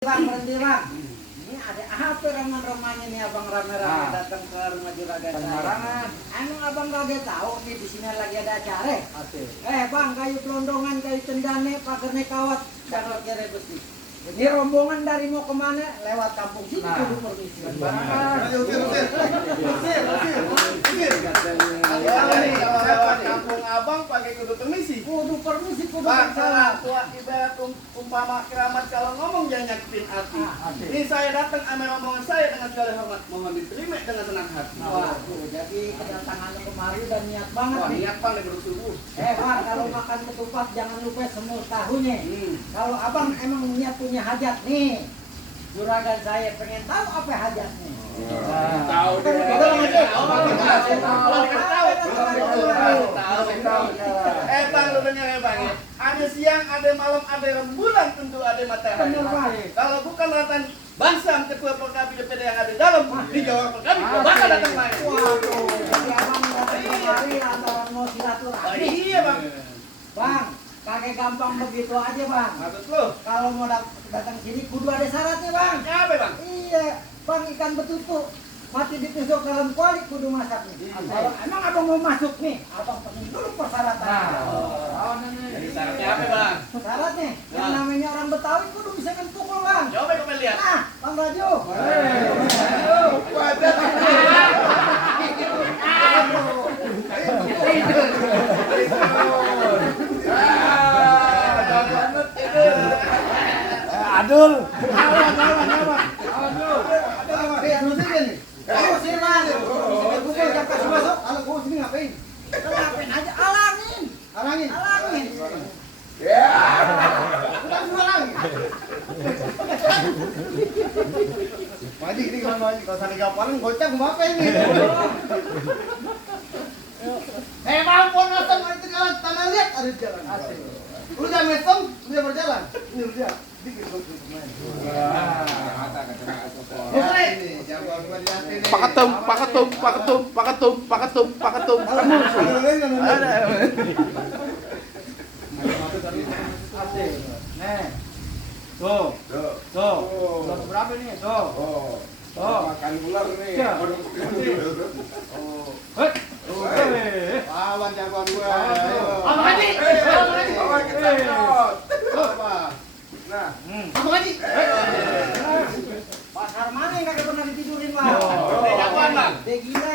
Bang, berhenti bang. Ini ada apa roman-romannya nih abang rame-rame datang ke rumah juragan saya. Emang abang kagak tahu nih di sini lagi ada acara? Bang, kayu pelondongan, kayu cendane, pagarnya kawat, dan kira besi. Ini rombongan dari mau kemana? Lewat kampung sini kudu permisi. Kalau lewat kampung abang pakai kudu permisi. Kudu permisi, kudu Bang, salah. tua ibarat umpama keramat kalau ngomong jangan nyakitin hati. Ini saya datang sama rombongan saya dengan segala hormat, mohon diterima dengan senang hati. Waduh, jadi kedatangannya kemari dan niat banget Wah, nih. niat bang dari bersubuh. Bang, kalau makan ketupat jangan lupa semur tahunya. Kalau abang emang niat punya hajat nih, juragan saya pengen tahu apa hajatnya. Tahu deh. Bang, lu dengar ya bang ya. Ada siang, ada malam, ada rembulan, tentu ada matahari. Kalau bukan ratan Bangsam ketua Perkabi DPD yang ada dalam di Jawa Perkabi, bakal datang main. Waduh, jadi abang datang kemari lantaran mau silaturahmi. Iya bang. Bang, kagak gampang begitu aja bang. Maksud lu? Kalau mau datang sini kudu ada syaratnya bang. Apa bang? Iya, bang ikan betutu mati ditusuk dalam kuali kudu masak nih. Kalau emang abang mau masuk nih, abang penuhi dulu persyaratan. Jadi syaratnya apa bang? Syaratnya, yang namanya orang Betawi kudu bisa kan pukul bang. Coba kita lihat. Nah, Bang Raju. Adul. Sini bang. Pukul jangan kasih masuk. Kalau sini ngapain? Ngapain aja? Alangin. Alangin. Bukan semua lagi. Maji ini kalau maji kalau sana gapalan gocap apa ini? Bang, pun nonton itu jalan tanah lihat ada jalan. Udah metong, udah berjalan. Ini udah. Dikit main. Pakatum. Nih. Tuh. Berapa nih? Tuh. Makan ular nih. Ya. Lawan jagoan gue. Abang Haji. Apa? Nah, Abang Haji. Pasar mana yang kagak pernah ditidurin bang? Jagoan bang. Dia gila.